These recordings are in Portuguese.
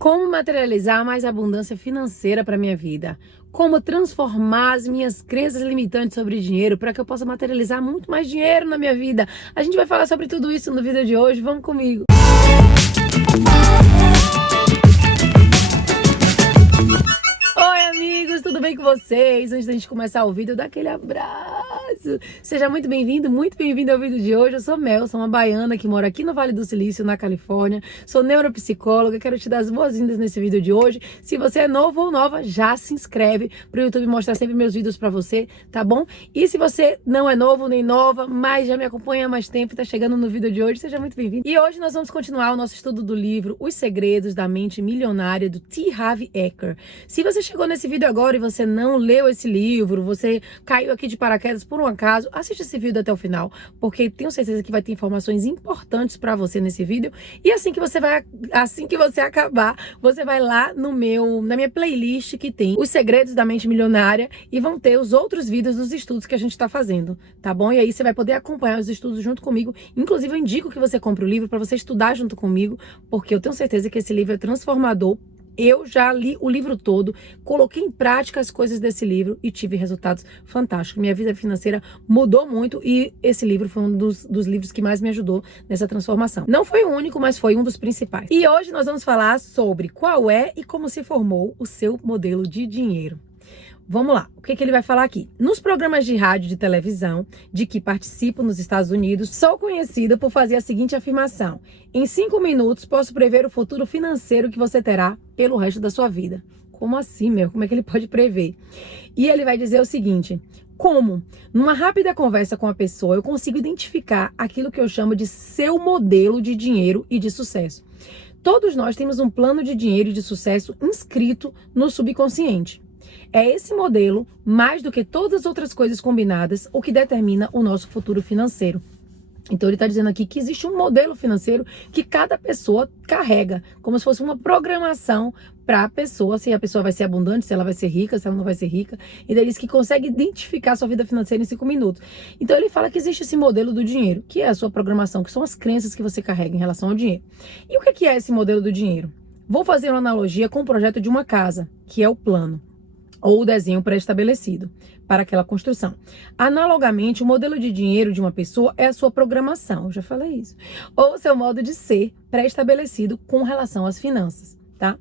Como materializar mais abundância financeira para minha vida? Como transformar as minhas crenças limitantes sobre dinheiro para que eu possa materializar muito mais dinheiro na minha vida? A gente vai falar sobre tudo isso no vídeo de hoje. Vamos comigo! Oi, amigos, tudo bem com vocês? Antes da gente começar o vídeo, dá aquele abraço. Seja muito bem-vindo ao vídeo de hoje. Eu sou Mel, sou uma baiana que mora aqui no Vale do Silício, na Califórnia. Sou neuropsicóloga, quero te dar as boas-vindas nesse vídeo de hoje. Se você é novo ou nova, já se inscreve para o YouTube mostrar sempre meus vídeos para você, tá bom? E se você não é novo nem nova, mas já me acompanha há mais tempo e tá chegando no vídeo de hoje, seja muito bem-vindo. E hoje nós vamos continuar o nosso estudo do livro Os Segredos da Mente Milionária, do T. Harv Eker. Se você chegou nesse vídeo agora e você não leu esse livro, você caiu aqui de paraquedas por um acaso, assiste esse vídeo até o final, porque tenho certeza que vai ter informações importantes para você nesse vídeo. E assim que você acabar, você vai lá na minha playlist que tem Os Segredos da Mente Milionária e vão ter os outros vídeos dos estudos que a gente está fazendo, tá bom? E aí você vai poder acompanhar os estudos junto comigo. Inclusive eu indico que você compre o livro para você estudar junto comigo, porque eu tenho certeza que esse livro é transformador. Eu já li o livro todo, coloquei em prática as coisas desse livro e tive resultados fantásticos. Minha vida financeira mudou muito e esse livro foi um dos livros que mais me ajudou nessa transformação. Não foi o único, mas foi um dos principais. E hoje nós vamos falar sobre qual é e como se formou o seu modelo de dinheiro. Vamos lá, o que ele vai falar aqui? Nos programas de rádio e de televisão de que participo nos Estados Unidos, sou conhecida por fazer a seguinte afirmação: em 5 minutos posso prever o futuro financeiro que você terá pelo resto da sua vida. Como assim, meu? Como é que ele pode prever? E ele vai dizer o seguinte: como? Numa rápida conversa com a pessoa, eu consigo identificar aquilo que eu chamo de seu modelo de dinheiro e de sucesso. Todos nós temos um plano de dinheiro e de sucesso inscrito no subconsciente. É esse modelo, mais do que todas as outras coisas combinadas, o que determina o nosso futuro financeiro. Então ele está dizendo aqui que existe um modelo financeiro que cada pessoa carrega, como se fosse uma programação para a pessoa, se a pessoa vai ser abundante, se ela vai ser rica, se ela não vai ser rica. E ele diz que consegue identificar a sua vida financeira em 5 minutos. Então ele fala que existe esse modelo do dinheiro, que é a sua programação, que são as crenças que você carrega em relação ao dinheiro. E o que é esse modelo do dinheiro? Vou fazer uma analogia com o projeto de uma casa, que é o plano, ou o desenho pré-estabelecido para aquela construção. Analogamente, o modelo de dinheiro de uma pessoa é a sua programação, eu já falei isso, ou o seu modo de ser pré-estabelecido com relação às finanças, tá?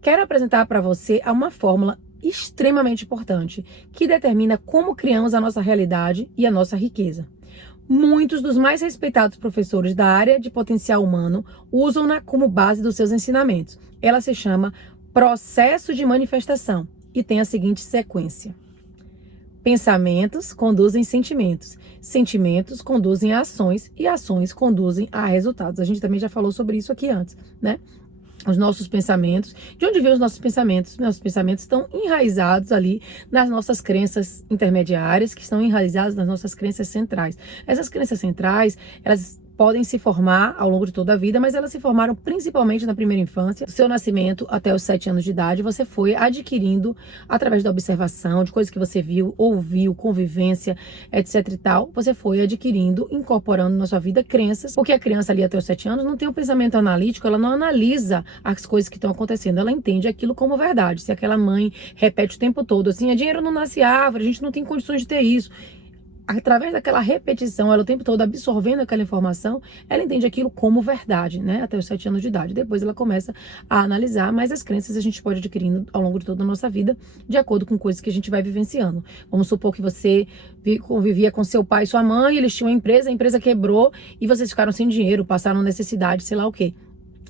Quero apresentar para você uma fórmula extremamente importante que determina como criamos a nossa realidade e a nossa riqueza. Muitos dos mais respeitados professores da área de potencial humano usam-na como base dos seus ensinamentos. Ela se chama processo de manifestação e tem a seguinte sequência: pensamentos conduzem sentimentos, sentimentos conduzem a ações e ações conduzem a resultados. A gente também já falou sobre isso aqui antes, né? Os nossos pensamentos, de onde vêm os nossos pensamentos? Nossos pensamentos estão enraizados ali nas nossas crenças intermediárias, que estão enraizadas nas nossas crenças centrais. Essas crenças centrais, elas podem se formar ao longo de toda a vida, mas elas se formaram principalmente na primeira infância. Do seu nascimento até os 7 anos de idade, você foi adquirindo através da observação, de coisas que você viu, ouviu, convivência, etc e tal. Você foi adquirindo, incorporando na sua vida crenças, porque a criança ali até os 7 anos não tem um pensamento analítico, ela não analisa as coisas que estão acontecendo, ela entende aquilo como verdade. Se aquela mãe repete o tempo todo assim: dinheiro não nasce árvore, a gente não tem condições de ter isso. Através daquela repetição, ela o tempo todo absorvendo aquela informação, ela entende aquilo como verdade, né? Até os 7 anos de idade. Depois ela começa a analisar, mas as crenças a gente pode adquirindo ao longo de toda a nossa vida, de acordo com coisas que a gente vai vivenciando. Vamos supor que você convivia com seu pai e sua mãe, eles tinham uma empresa, a empresa quebrou e vocês ficaram sem dinheiro, passaram necessidade, sei lá o quê.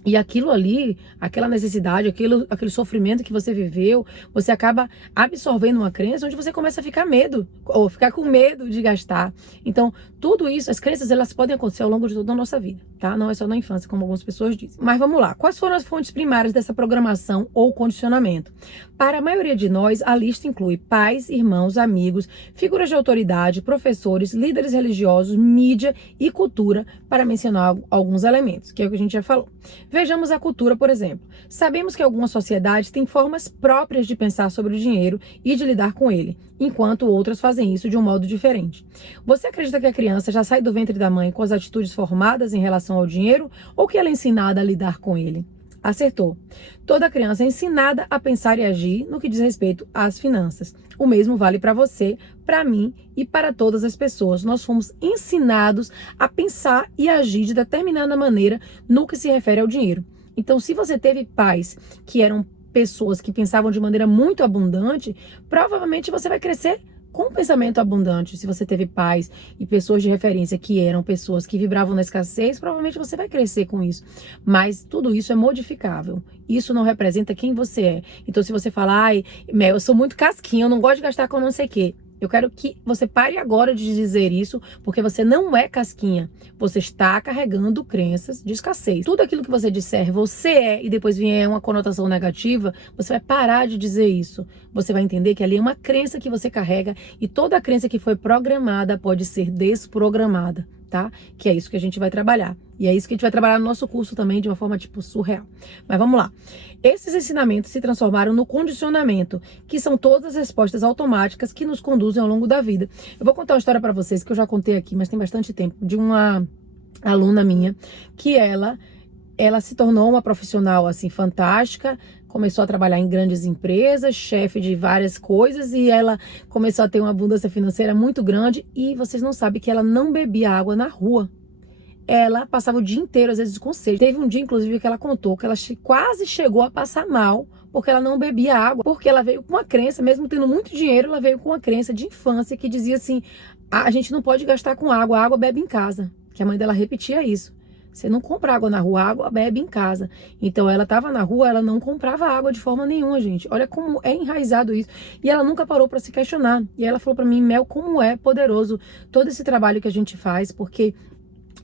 E aquilo ali, aquela necessidade, aquele sofrimento que você viveu, você acaba absorvendo uma crença onde você começa a ficar com medo de gastar. Então, tudo isso, as crenças, elas podem acontecer ao longo de toda a nossa vida, tá? Não é só na infância, como algumas pessoas dizem. Mas vamos lá. Quais foram as fontes primárias dessa programação ou condicionamento? Para a maioria de nós, a lista inclui pais, irmãos, amigos, figuras de autoridade, professores, líderes religiosos, mídia e cultura, para mencionar alguns elementos, que é o que a gente já falou. Vejamos a cultura, por exemplo. Sabemos que algumas sociedades têm formas próprias de pensar sobre o dinheiro e de lidar com ele, enquanto outras fazem isso de um modo diferente. Você acredita que a criança já sai do ventre da mãe com as atitudes formadas em relação ao dinheiro ou que ela é ensinada a lidar com ele? Acertou. Toda criança é ensinada a pensar e agir no que diz respeito às finanças. O mesmo vale para você, para mim e para todas as pessoas. Nós fomos ensinados a pensar e agir de determinada maneira no que se refere ao dinheiro. Então, se você teve pais que eram pessoas que pensavam de maneira muito abundante, provavelmente você vai crescer com um pensamento abundante. Se você teve pais e pessoas de referência que eram pessoas que vibravam na escassez, provavelmente você vai crescer com isso. Mas tudo isso é modificável. Isso não representa quem você é. Então, se você falar, ai, Mel, eu sou muito casquinha, eu não gosto de gastar com não sei o quê. Eu quero que você pare agora de dizer isso, porque você não é casquinha. Você está carregando crenças de escassez. Tudo aquilo que você disser, você é, e depois vier uma conotação negativa, você vai parar de dizer isso. Você vai entender que ali é uma crença que você carrega, e toda crença que foi programada pode ser desprogramada, tá? Que é isso que a gente vai trabalhar. E é isso que a gente vai trabalhar no nosso curso também, de uma forma, tipo, surreal. Mas vamos lá. Esses ensinamentos se transformaram no condicionamento, que são todas as respostas automáticas que nos conduzem ao longo da vida. Eu vou contar uma história para vocês, que eu já contei aqui, mas tem bastante tempo, de uma aluna minha, que ela se tornou uma profissional, assim, fantástica, começou a trabalhar em grandes empresas, chefe de várias coisas, e ela começou a ter uma abundância financeira muito grande, e vocês não sabem que ela não bebia água na rua. Ela passava o dia inteiro, às vezes, com sede. Teve um dia, inclusive, que ela contou que ela quase chegou a passar mal, porque ela não bebia água, porque ela veio com uma crença, mesmo tendo muito dinheiro, ela veio com uma crença de infância que dizia assim, a gente não pode gastar com água, a água bebe em casa. Que a mãe dela repetia isso. Você não compra água na rua, a água bebe em casa. Então ela estava na rua, ela não comprava água de forma nenhuma, gente. Olha como é enraizado isso. E ela nunca parou para se questionar. E ela falou para mim, Mel, como é poderoso todo esse trabalho que a gente faz, porque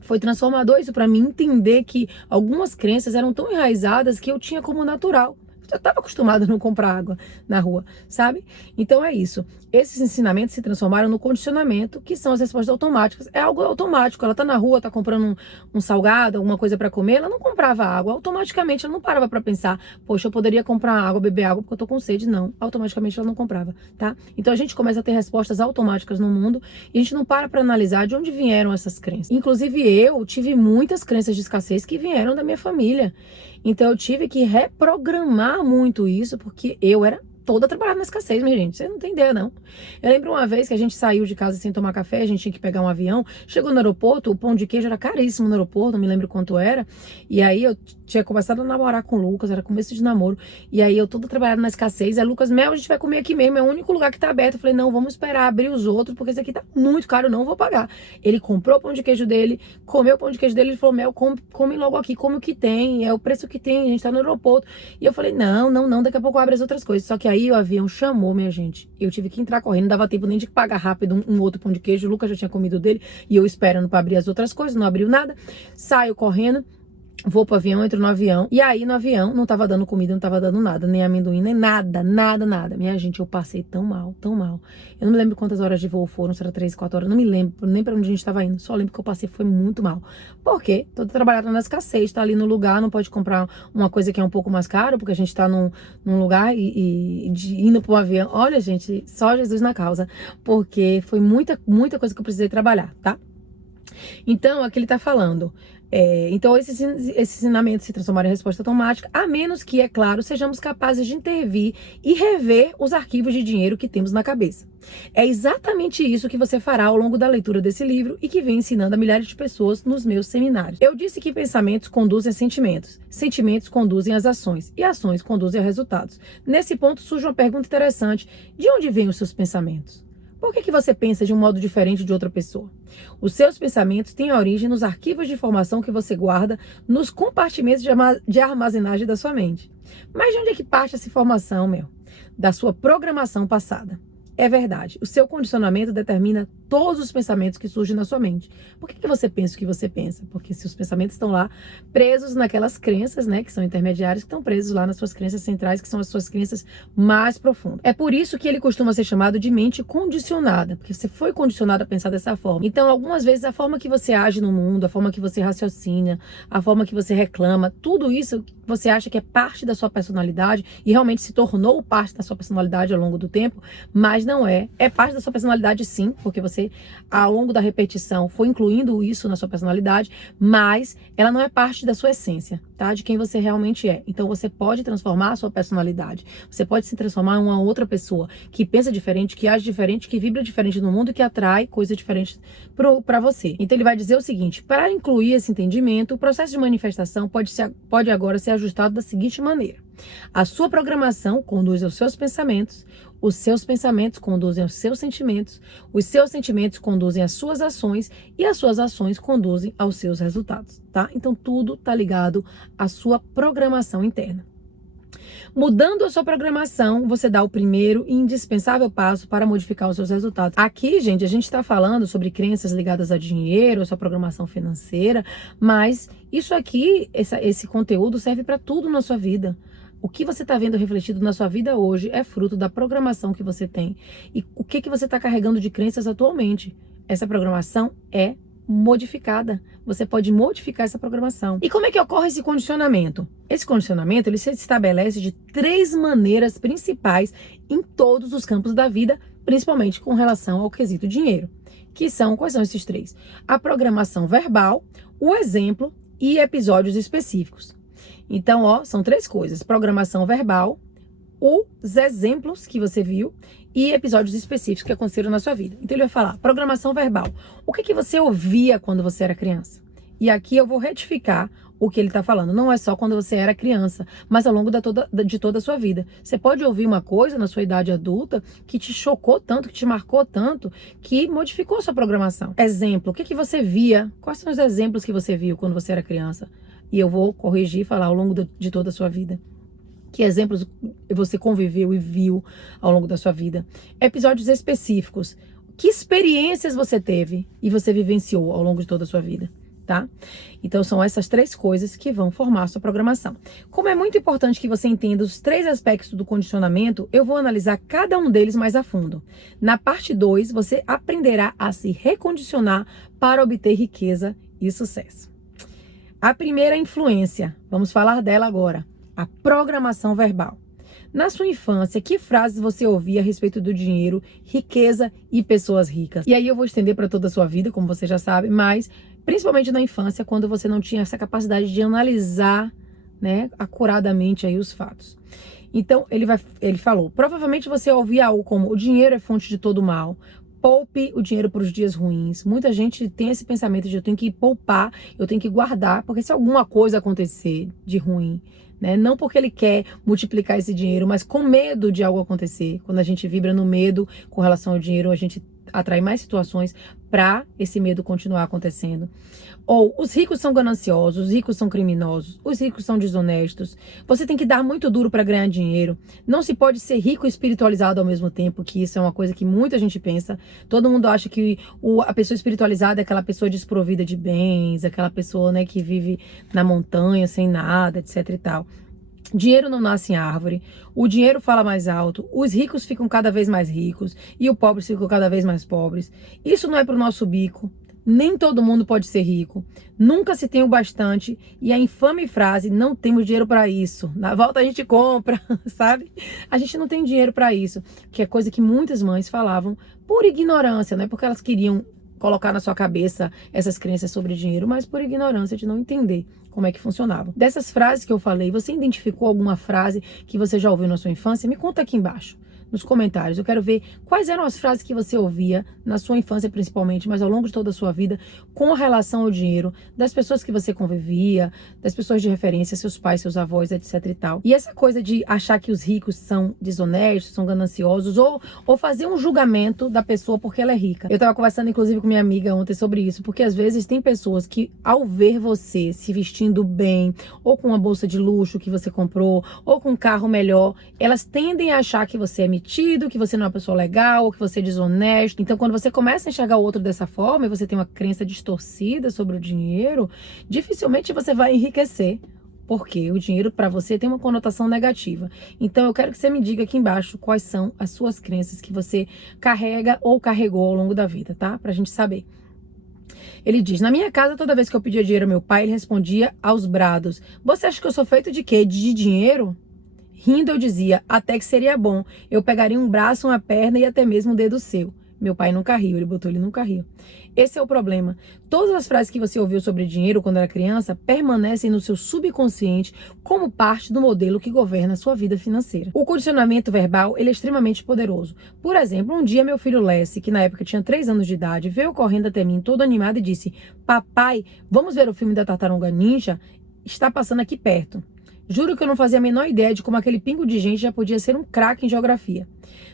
foi transformador isso para mim, entender que algumas crenças eram tão enraizadas que eu tinha como natural. Eu estava acostumada a não comprar água na rua, sabe? Então é isso. Esses ensinamentos se transformaram no condicionamento, que são as respostas automáticas. É algo automático. Ela tá na rua, tá comprando um salgado, alguma coisa para comer, ela não comprava água. Automaticamente ela não parava para pensar, poxa, eu poderia comprar água, beber água porque eu tô com sede. Não. Automaticamente ela não comprava, tá? Então a gente começa a ter respostas automáticas no mundo e a gente não para analisar de onde vieram essas crenças. Inclusive eu tive muitas crenças de escassez que vieram da minha família. Então eu tive que reprogramar muito isso, porque eu era toda trabalhada na escassez, minha gente. Você não tem ideia, não. Eu lembro uma vez que a gente saiu de casa sem tomar café, a gente tinha que pegar um avião. Chegou no aeroporto, o pão de queijo era caríssimo no aeroporto, não me lembro quanto era. E aí eu tinha começado a namorar com o Lucas, era começo de namoro. E aí eu toda trabalhada na escassez. Aí Lucas, Mel, a gente vai comer aqui mesmo, é o único lugar que tá aberto. Eu falei, não, vamos esperar abrir os outros, porque esse aqui tá muito caro, eu não vou pagar. Ele comprou o pão de queijo dele, comeu o pão de queijo dele, ele falou, Mel, come logo aqui, come o que tem, é o preço que tem, a gente tá no aeroporto. E eu falei, não, daqui a pouco abre as outras coisas. Só que aí o avião chamou, minha gente. Eu tive que entrar correndo, não dava tempo nem de pagar rápido um outro pão de queijo. O Lucas já tinha comido dele e eu esperando pra abrir as outras coisas, não abriu nada. Saio correndo, vou pro avião, entro no avião. E aí no avião não tava dando comida, não tava dando nada, nem amendoim, nem nada. Minha gente, eu passei tão mal, tão mal. Eu não me lembro quantas horas de voo foram, se era 3, 4 horas, não me lembro nem pra onde a gente tava indo. Só lembro que eu passei, foi muito mal. Por quê? Toda trabalhada na escassez, tá ali no lugar, não pode comprar uma coisa que é um pouco mais cara, porque a gente tá num lugar indo pro avião. Olha, gente, só Jesus na causa. Porque foi muita coisa que eu precisei trabalhar, tá? Então, aqui ele tá falando. Então, esses ensinamentos se transformaram em resposta automática, a menos que, é claro, sejamos capazes de intervir e rever os arquivos de dinheiro que temos na cabeça. É exatamente isso que você fará ao longo da leitura desse livro e que vem ensinando a milhares de pessoas nos meus seminários. Eu disse que pensamentos conduzem a sentimentos, sentimentos conduzem às ações e ações conduzem a resultados. Nesse ponto surge uma pergunta interessante: de onde vêm os seus pensamentos? Por que você pensa de um modo diferente de outra pessoa? Os seus pensamentos têm origem nos arquivos de informação que você guarda nos compartimentos de armazenagem da sua mente. Mas de onde é que parte essa informação, meu? Da sua programação passada. É verdade, o seu condicionamento determina todos os pensamentos que surgem na sua mente. Por que você pensa o que você pensa? Porque se os pensamentos estão lá presos naquelas crenças, né, que são intermediárias, que estão presos lá nas suas crenças centrais, que são as suas crenças mais profundas. É por isso que ele costuma ser chamado de mente condicionada, porque você foi condicionado a pensar dessa forma. Então, algumas vezes, a forma que você age no mundo, a forma que você raciocina, a forma que você reclama, tudo isso você acha que é parte da sua personalidade e realmente se tornou parte da sua personalidade ao longo do tempo, mas não é. É parte da sua personalidade, sim, porque você, ao longo da repetição, foi incluindo isso na sua personalidade, mas ela não é parte da sua essência. tá? De quem você realmente é. Então você pode transformar a sua personalidade. Você pode se transformar em uma outra pessoa que pensa diferente, que age diferente, que vibra diferente no mundo e que atrai coisas diferentes para você. Então ele vai dizer o seguinte: para incluir esse entendimento, o processo de manifestação pode agora ser ajustado da seguinte maneira: a sua programação conduz aos seus pensamentos, os seus pensamentos conduzem aos seus sentimentos, os seus sentimentos conduzem às suas ações e as suas ações conduzem aos seus resultados, tá? Então tudo tá ligado à sua programação interna. Mudando a sua programação, você dá o primeiro e indispensável passo para modificar os seus resultados. Aqui, gente, a gente está falando sobre crenças ligadas a dinheiro, a sua programação financeira, mas isso aqui, esse conteúdo serve para tudo na sua vida. O que você está vendo refletido na sua vida hoje é fruto da programação que você tem. E o que você está carregando de crenças atualmente? Essa programação é modificada. Você pode modificar essa programação. E como é que ocorre esse condicionamento? Esse condicionamento, ele se estabelece de 3 maneiras principais em todos os campos da vida, principalmente com relação ao quesito dinheiro. Quais são esses 3? A programação verbal, o exemplo e episódios específicos. Então, são 3 coisas: programação verbal, os exemplos que você viu e episódios específicos que aconteceram na sua vida. Então ele vai falar: programação verbal. O que você ouvia quando você era criança? E aqui eu vou retificar o que ele está falando. Não é só quando você era criança, mas ao longo de toda a sua vida. Você pode ouvir uma coisa na sua idade adulta que te chocou tanto, que te marcou tanto, que modificou a sua programação. Exemplo: o que você via? Quais são os exemplos que você viu quando você era criança? E eu vou corrigir e falar ao longo de toda a sua vida. Que exemplos você conviveu e viu ao longo da sua vida? Episódios específicos. Que experiências você teve e você vivenciou ao longo de toda a sua vida, tá? Então são essas 3 coisas que vão formar a sua programação. Como é muito importante que você entenda os 3 aspectos do condicionamento, eu vou analisar cada um deles mais a fundo. Na parte 2, você aprenderá a se recondicionar para obter riqueza e sucesso. A primeira influência, vamos falar dela agora. A programação verbal. Na sua infância, que frases você ouvia a respeito do dinheiro, riqueza e pessoas ricas? E aí eu vou estender para toda a sua vida, como você já sabe, mas principalmente na infância, quando você não tinha essa capacidade de analisar, né, acuradamente aí os fatos. Então, ele falou: provavelmente você ouvia algo como: o dinheiro é fonte de todo mal. Poupe o dinheiro para os dias ruins. Muita gente tem esse pensamento de: eu tenho que poupar, eu tenho que guardar, porque se alguma coisa acontecer de ruim, né? Não porque ele quer multiplicar esse dinheiro, mas com medo de algo acontecer. Quando a gente vibra no medo com relação ao dinheiro, a gente atrai mais situações para esse medo continuar acontecendo. Ou os ricos são gananciosos, os ricos são criminosos, os ricos são desonestos. Você tem que dar muito duro para ganhar dinheiro. Não se pode ser rico e espiritualizado ao mesmo tempo, que isso é uma coisa que muita gente pensa. Todo mundo acha que a pessoa espiritualizada é aquela pessoa desprovida de bens, aquela pessoa, né, que vive na montanha sem nada, etc e tal. Dinheiro não nasce em árvore, o dinheiro fala mais alto, os ricos ficam cada vez mais ricos e os pobres ficam cada vez mais pobres. Isso não é pro nosso bico. Nem todo mundo pode ser rico. Nunca se tem o bastante. E a infame frase: não temos dinheiro para isso. Na volta a gente compra, sabe? A gente não tem dinheiro para isso. Que é coisa que muitas mães falavam por ignorância, não é porque elas queriam colocar na sua cabeça essas crenças sobre dinheiro, mas por ignorância de não entender como é que funcionava. Dessas frases que eu falei, você identificou alguma frase que você já ouviu na sua infância? Me conta aqui embaixo, nos comentários. Eu quero ver quais eram as frases que você ouvia na sua infância principalmente, mas ao longo de toda a sua vida, com relação ao dinheiro, das pessoas que você convivia, das pessoas de referência, seus pais, seus avós, etc e tal. E essa coisa de achar que os ricos são desonestos, são gananciosos, ou fazer um julgamento da pessoa porque ela é rica. Eu tava conversando inclusive com minha amiga ontem sobre isso, porque às vezes tem pessoas que, ao ver você se vestindo bem, ou com uma bolsa de luxo que você comprou, ou com um carro melhor, elas tendem a achar que você é metido, que você não é uma pessoa legal, ou que você é desonesto. Então, quando você começa a enxergar o outro dessa forma, e você tem uma crença distorcida sobre o dinheiro, dificilmente você vai enriquecer, porque o dinheiro para você tem uma conotação negativa. Então, eu quero que você me diga aqui embaixo quais são as suas crenças que você carrega ou carregou ao longo da vida, tá? Pra gente saber. Ele diz: na minha casa, toda vez que eu pedia dinheiro ao meu pai, ele respondia aos brados: você acha que eu sou feito de quê? De dinheiro? Rindo, eu dizia: até que seria bom. Eu pegaria um braço, uma perna e até mesmo um dedo seu. Meu pai nunca riu, ele botou ele nunca riu. Esse é o problema. Todas as frases que você ouviu sobre dinheiro quando era criança permanecem no seu subconsciente como parte do modelo que governa a sua vida financeira. O condicionamento verbal, ele é extremamente poderoso. Por exemplo, um dia meu filho Lessie, que na época tinha 3 anos de idade, veio correndo até mim todo animado e disse: "Papai, vamos ver o filme da Tartaruga Ninja? Está passando aqui perto." Juro que eu não fazia a menor ideia de como aquele pingo de gente já podia ser um craque em geografia.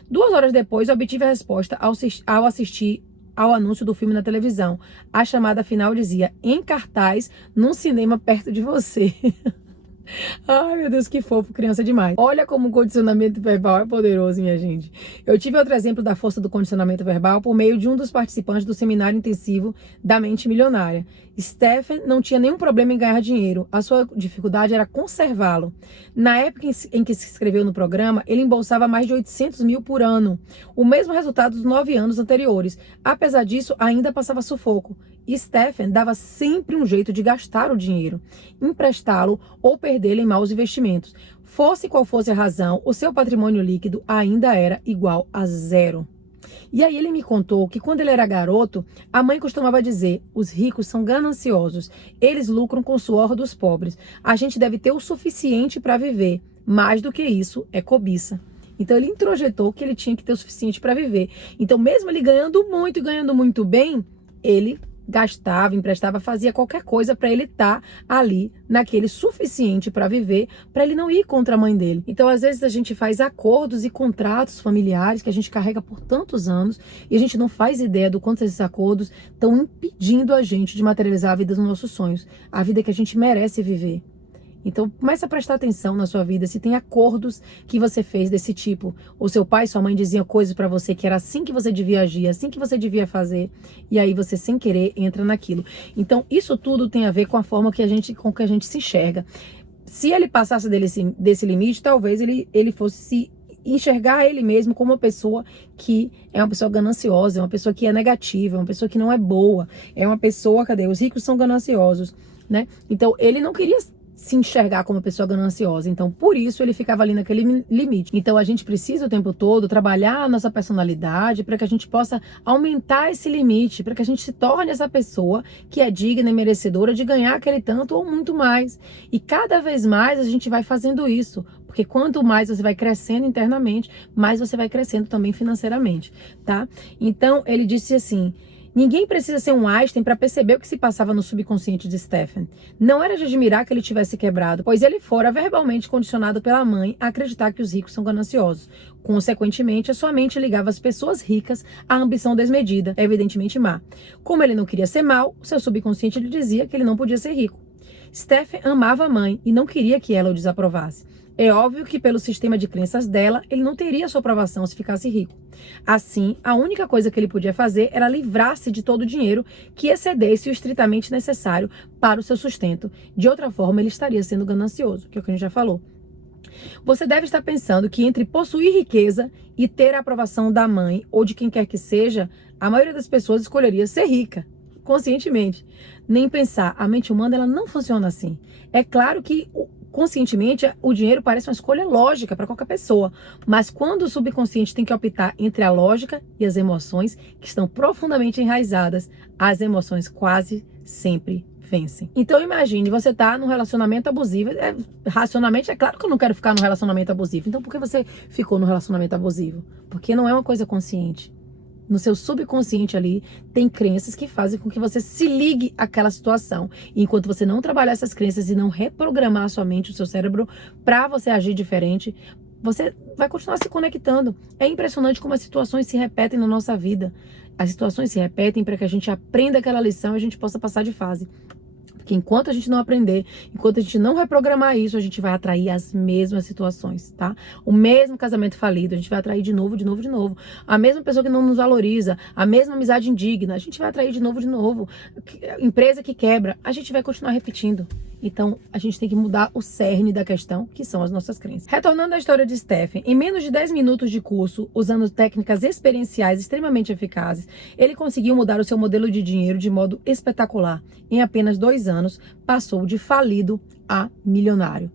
2 horas depois, eu obtive a resposta ao assistir ao anúncio do filme na televisão. A chamada final dizia: "Em cartaz, num cinema perto de você." Ai, meu Deus, que fofo, criança demais. Olha como o condicionamento verbal é poderoso, minha gente. Eu tive outro exemplo da força do condicionamento verbal por meio de um dos participantes do seminário intensivo da mente milionária. Stephen não tinha nenhum problema em ganhar dinheiro. A sua dificuldade era conservá-lo. Na época em que se inscreveu no programa, ele embolsava mais de 800 mil por ano. O mesmo resultado dos 9 anos anteriores. Apesar disso, ainda passava sufoco. E Stephen dava sempre um jeito de gastar o dinheiro, emprestá-lo ou perdê-lo em maus investimentos. Fosse qual fosse a razão, o seu patrimônio líquido ainda era igual a 0. E aí ele me contou que quando ele era garoto, a mãe costumava dizer: "Os ricos são gananciosos, eles lucram com o suor dos pobres. A gente deve ter o suficiente para viver, mais do que isso é cobiça." Então ele introjetou que ele tinha que ter o suficiente para viver. Então mesmo ele ganhando muito e ganhando muito bem, ele gastava, emprestava, fazia qualquer coisa para ele estar ali naquele suficiente para viver, para ele não ir contra a mãe dele. Então, às vezes a gente faz acordos e contratos familiares que a gente carrega por tantos anos e a gente não faz ideia do quanto esses acordos estão impedindo a gente de materializar a vida dos nossos sonhos, a vida que a gente merece viver. Então, comece a prestar atenção na sua vida, se tem acordos que você fez desse tipo. O seu pai e sua mãe diziam coisas pra você que era assim que você devia agir, assim que você devia fazer, e aí você, sem querer, entra naquilo. Então, isso tudo tem a ver com a forma com que a gente se enxerga. Se ele passasse desse limite, talvez ele fosse se enxergar ele mesmo como uma pessoa que é uma pessoa gananciosa, é uma pessoa que é negativa, é uma pessoa que não é boa, é uma pessoa, cadê? Os ricos são gananciosos, né? Então, ele não queria se enxergar como uma pessoa gananciosa. Então, por isso, ele ficava ali naquele limite. Então, a gente precisa o tempo todo trabalhar a nossa personalidade para que a gente possa aumentar esse limite, para que a gente se torne essa pessoa que é digna e merecedora de ganhar aquele tanto ou muito mais. E cada vez mais a gente vai fazendo isso, porque quanto mais você vai crescendo internamente, mais você vai crescendo também financeiramente, tá? Então, ele disse assim: "Ninguém precisa ser um Einstein para perceber o que se passava no subconsciente de Stephen. Não era de admirar que ele tivesse quebrado, pois ele fora verbalmente condicionado pela mãe a acreditar que os ricos são gananciosos. Consequentemente, a sua mente ligava as pessoas ricas à ambição desmedida, evidentemente má. Como ele não queria ser mau, seu subconsciente lhe dizia que ele não podia ser rico. Stephen amava a mãe e não queria que ela o desaprovasse. É óbvio que pelo sistema de crenças dela, ele não teria sua aprovação se ficasse rico. Assim, a única coisa que ele podia fazer era livrar-se de todo o dinheiro que excedesse o estritamente necessário para o seu sustento. De outra forma, ele estaria sendo ganancioso, que é o que a gente já falou. Você deve estar pensando que entre possuir riqueza e ter a aprovação da mãe ou de quem quer que seja, a maioria das pessoas escolheria ser rica, conscientemente. Nem pensar, a mente humana ela não funciona assim. É claro que conscientemente, o dinheiro parece uma escolha lógica para qualquer pessoa, mas quando o subconsciente tem que optar entre a lógica e as emoções que estão profundamente enraizadas, as emoções quase sempre vencem. Então imagine, você tá num relacionamento abusivo, racionalmente é claro que eu não quero ficar num relacionamento abusivo, então por que você ficou no relacionamento abusivo? Porque não é uma coisa consciente. No seu subconsciente ali, tem crenças que fazem com que você se ligue àquela situação. E enquanto você não trabalhar essas crenças e não reprogramar a sua mente, o seu cérebro, para você agir diferente, você vai continuar se conectando. É impressionante como as situações se repetem na nossa vida. As situações se repetem para que a gente aprenda aquela lição e a gente possa passar de fase. Porque enquanto a gente não aprender, enquanto a gente não reprogramar isso, a gente vai atrair as mesmas situações, tá? O mesmo casamento falido, a gente vai atrair de novo, de novo, de novo. A mesma pessoa que não nos valoriza, a mesma amizade indigna, a gente vai atrair de novo, de novo. Empresa que quebra, a gente vai continuar repetindo. Então, a gente tem que mudar o cerne da questão, que são as nossas crenças. Retornando à história de Stephen, em menos de 10 minutos de curso, usando técnicas experienciais extremamente eficazes, ele conseguiu mudar o seu modelo de dinheiro de modo espetacular. Em apenas 2 anos, passou de falido a milionário.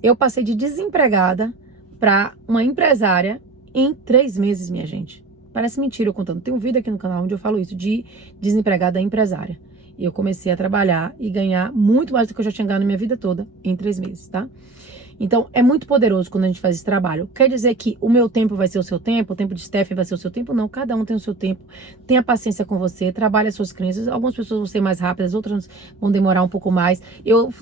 Eu passei de desempregada para uma empresária em 3 meses, minha gente. Parece mentira eu contando. Tem um vídeo aqui no canal onde eu falo isso, de desempregada a empresária. E eu comecei a trabalhar e ganhar muito mais do que eu já tinha ganhado na minha vida toda em 3 meses, tá? Então, é muito poderoso quando a gente faz esse trabalho. Quer dizer que o meu tempo vai ser o seu tempo, o tempo de Stephanie vai ser o seu tempo? Não, cada um tem o seu tempo. Tenha paciência com você, trabalhe as suas crenças. Algumas pessoas vão ser mais rápidas, outras vão demorar um pouco mais.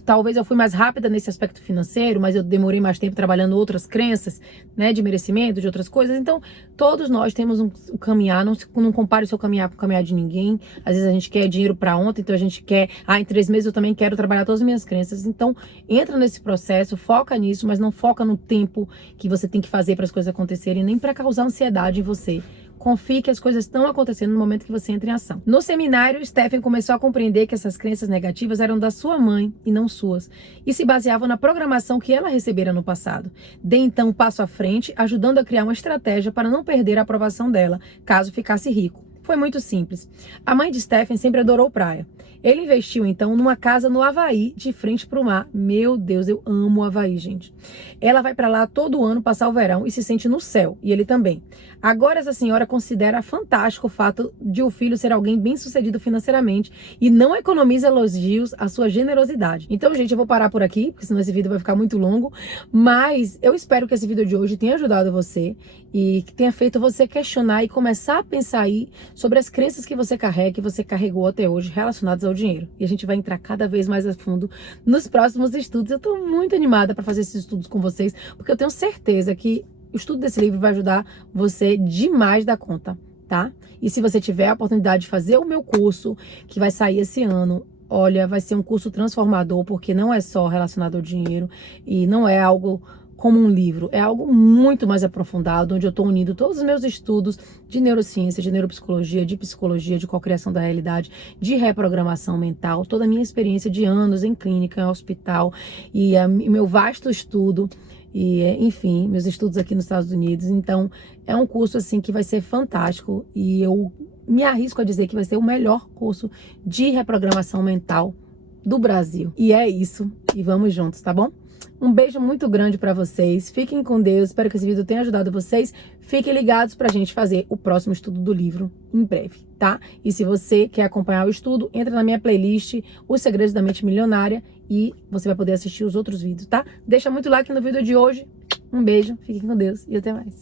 Talvez eu fui mais rápida nesse aspecto financeiro, mas eu demorei mais tempo trabalhando outras crenças, né, de merecimento, de outras coisas. Então, todos nós temos um caminhar, não compare o seu caminhar com o caminhar de ninguém. Às vezes a gente quer dinheiro para ontem, então a gente quer, em 3 meses eu também quero trabalhar todas as minhas crenças. Então, entra nesse processo, foca nisso, mas não foca no tempo que você tem que fazer para as coisas acontecerem, nem para causar ansiedade em você. Confie que as coisas estão acontecendo no momento que você entra em ação. No seminário, Stephen começou a compreender que essas crenças negativas eram da sua mãe e não suas, e se baseavam na programação que ela recebera no passado. Dê então um passo à frente, ajudando a criar uma estratégia para não perder a aprovação dela, caso ficasse rico. Foi muito simples. A mãe de Stephen sempre adorou praia. Ele investiu, então, numa casa no Havaí, de frente para o mar. Meu Deus, eu amo o Havaí, gente. Ela vai para lá todo ano passar o verão e se sente no céu, e ele também. Agora, essa senhora considera fantástico o fato de o filho ser alguém bem-sucedido financeiramente e não economiza elogios à sua generosidade. Então, gente, eu vou parar por aqui, porque senão esse vídeo vai ficar muito longo, mas eu espero que esse vídeo de hoje tenha ajudado você e que tenha feito você questionar e começar a pensar aí sobre as crenças que você carrega, que você carregou até hoje, relacionadas ao dinheiro. E a gente vai entrar cada vez mais a fundo nos próximos estudos. Eu tô muito animada para fazer esses estudos com vocês, porque eu tenho certeza que o estudo desse livro vai ajudar você demais da conta, tá? E se você tiver a oportunidade de fazer o meu curso, que vai sair esse ano, olha, vai ser um curso transformador, porque não é só relacionado ao dinheiro e não é algo como um livro, é algo muito mais aprofundado, onde eu estou unindo todos os meus estudos de neurociência, de neuropsicologia, de psicologia, de cocriação da realidade, de reprogramação mental, toda a minha experiência de anos em clínica, em hospital, e meu vasto estudo, e enfim, meus estudos aqui nos Estados Unidos. Então, é um curso assim que vai ser fantástico, e eu me arrisco a dizer que vai ser o melhor curso de reprogramação mental do Brasil. E é isso, e vamos juntos, tá bom? Um beijo muito grande pra vocês. Fiquem com Deus. Espero que esse vídeo tenha ajudado vocês. Fiquem ligados pra gente fazer o próximo estudo do livro em breve, tá? E se você quer acompanhar o estudo, entra na minha playlist Os Segredos da Mente Milionária e você vai poder assistir os outros vídeos, tá? Deixa muito like no vídeo de hoje. Um beijo, fiquem com Deus e até mais.